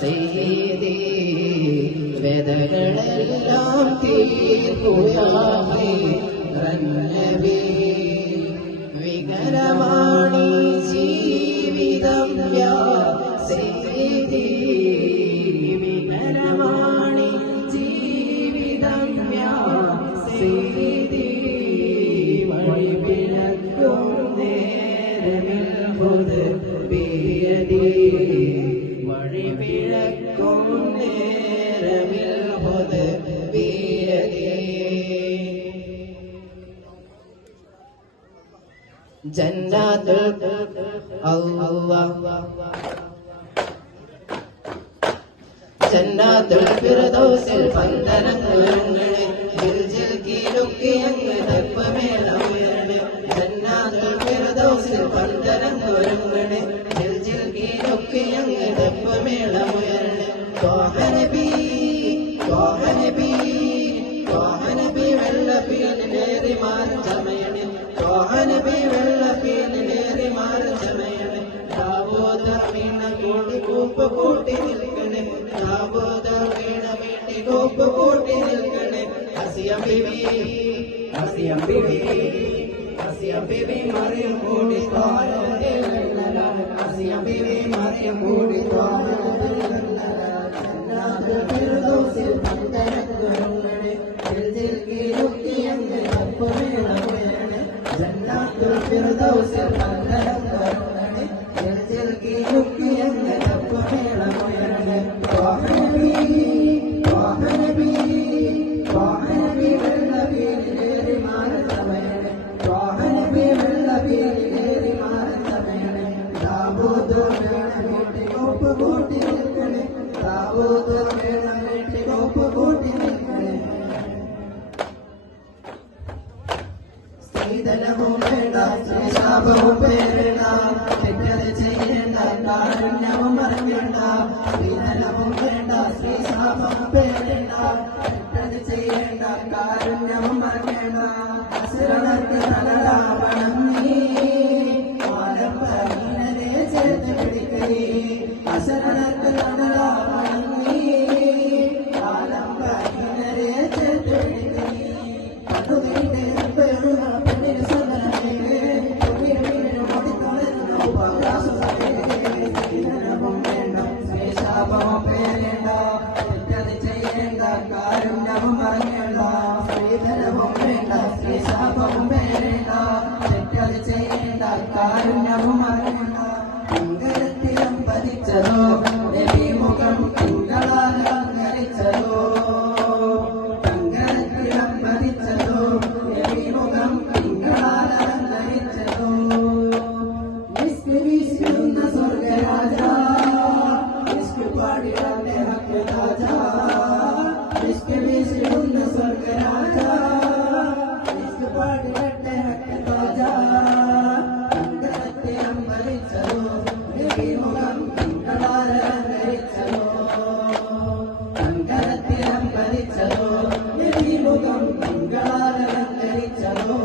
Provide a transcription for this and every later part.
സയ്യിദി വേദങ്ങളെല്ലാം തീർക്കുകയായി നബി വികലമാണി ജീവിതം യാ സയ്യിദി വികലമാണി ജീവിതം യാ സയ്യിദി വഴിവിളക്കും നേരമിൽ ഹുദ് ബിയദി വഴിവിളക്കും നേരമിൽ ഹുദ് ബിയദി ജന്നാത്തുൽ ജന്നാത്തുൽ ഫിർദൗസിൽ പന്തനങ്ങളെ ജിൽജിൽ കീലുക്കിയങ്ങ് ദപ്പമേളമുയർന്ന് ജന്നാത്തുൽ ഫിർദൗസിൽ പന്തനങ്ങളെ ജിൽജിൽ കീലുക്കിയങ്ങ് ദപ്പമേളമുയർന്ന് ത്വാഹ നബി ത്വാഹ നബി ത്വാഹ നബി വെള്ളപ്പീലിലേറി മാർജമയണി ത്വാഹ നബി വെള്ളപ്പീലിലേറി മാർജമയണി ദാവൂദ വീണ കൂടി കൂപ്പ് കൂട്ടി നിൽക്കണേ ദാവൂദ വീണ വീട്ടി കൂപ്പ് കൂട്ടി നിൽക്കണേ അസിയം ബിബി അസിയം ബിബി അസിയം ബിബി മറിയം കൂടി ത്വാഹയുടെ വെള്ളലാണ് അസിയം ബിബി മറിയം കൂടി ത്വാഹയുടെ വെള്ളലാണ് ജന്നാത്തുൽ ഫിർദൗസിൽ പന്തനങ്ങളെ ജിൽജിൽ കീലുക്കിയങ്ങ് ദപ്പമേളമുയർന്ന് ജന്നാത്തുൽ ഫിർദൗസിൽ പന്തനങ്ങളെ ജിൽജിൽ കീലുക്കിയങ്ങ് ദപ്പമേളമുയർന്ന് ത്വാഹ നബി ത്വാഹ നബി ത്വാഹ നബി വെള്ളപ്പീലിലേറി മാർജമയണി ത്വാഹ നബി വെള്ളപ്പീലിലേറി മാർജമയണി ദാവൂദ വീണ വീട്ടി കൂപ്പ് കൂട്ടി നിൽക്കണേ ദാവൂദ വീണ വീട്ടി കൂപ്പ് കൂട്ടി നിൽക്കണേ സ്ത്രീധനവും വേണ്ട സ്ത്രീശാപവും പേരേണ്ട തെറ്റത് ചെയ്യേണ്ട കാരുണ്യവും മറക്കേണ്ട സ്ത്രീധനവും വേണ്ട സ്ത്രീശാപവും പേരേണ്ട തെറ്റത് ചെയ്യേണ്ട കാരുണ്യവും മറക്കേണ്ട അസുരർക്ക് തലലാവണം നീ ആലംബഹീനരെ ചേർത്ത് പിടിക്കേ അസുരർക്ക് തലലാവണം നീ ആലംബഹീനരെ ചേർത്ത് പിടിക്കേ കണ്ണുനീടെ പെരുന്ന പെണ്ണിന് സദനമേ പൊന്നിനു മതിത്തുളരുന്ന ഉപകാശമേ സ്ത്രീധനവും വേണ്ട സ്ത്രീശാപവും പേരേണ്ട തെറ്റത് ചെയ്യേണ്ട കാരുണ്യവും മറക്കേണ്ട സ്ത്രീധനവും വേണ്ട സ്ത്രീശാപവും പേരേണ്ട തെറ്റത് ചെയ്യേണ്ട കാരുണ്യവും മറക്കേണ്ട തിങ്കരത്തിലും പതിച്ചതോ നബി മുഖം തിങ്കളാൽ അലങ്കരിച്ചതോ തിങ്കരത്തിലും പതിച്ചതോ നബി മുഖം തിങ്കളാൽ അലങ്കരിച്ചതോ ഇസ്ക് വീശുന്ന സ്വർഗരാജ ഇസ്ക് പാടിടന്റെ ഹക്ക് രാജ ഇസ്ക് വീശുന്ന സ്വർഗരാജ ഇസ്ക് പാടിടന്റെ ഹക്ക് രാജ തിങ്കരത്തെ അമ്പരിച്ചതോ നബി മുഖം തിങ്കളാൽ അലങ്കരിച്ചതോ തിങ്കരത്തെ അമ്പരിച്ചതോ നബി മുഖം തിങ്കളാൽ അലങ്കരിച്ചതോ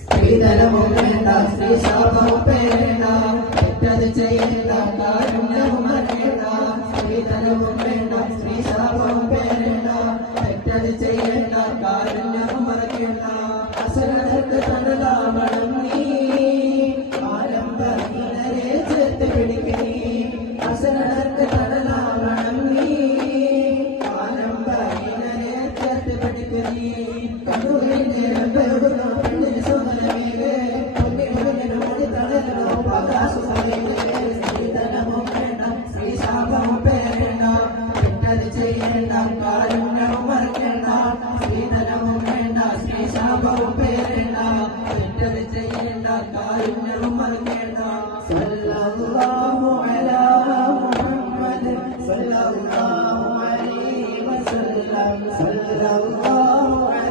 സ്ത്രീധനവും വേണ്ട സ്ത്രീശാപവും പേരേണ്ട തെറ്റത് ചെയ്യേണ്ട കാരുണ്യവും മറക്കേണ്ട സ്ത്രീധനവും വേണ്ട സ്ത്രീശാപവും പേരേണ്ട തെറ്റത് ചെയ്യേണ്ട കാരുണ്യവും മറക്കേണ്ട അസുരർക്ക് തലലാവണം നീ ആലംബഹീനരെ ചേർത്ത് പിടിക്കേ അസുരർക്ക് തലലാവണം നീ ആലംബഹീനരെ ചേർത്ത് പിടിക്കേ കണ്ണുകളിന്റെ പെരുന്ന പെണ്ണിന് സുന്ദരമേകേ പൊന്നിനു മതിത്തളരുന്ന ഉപകാശമേ സ്ത്രീധനവും വേണ്ട സ്ത്രീശാപവും പേരേണ്ട തെറ്റത് ചെയ്യേണ്ട കാരുണ്യവും മറക്കേണ്ട സ്ത്രീധനവും വേണ്ട സ്ത്രീശാപവും പേരേണ്ട തെറ്റത് ചെയ്യേണ്ട കാരുണ്യവും മറക്കേണ്ട സല്ലല്ലാഹു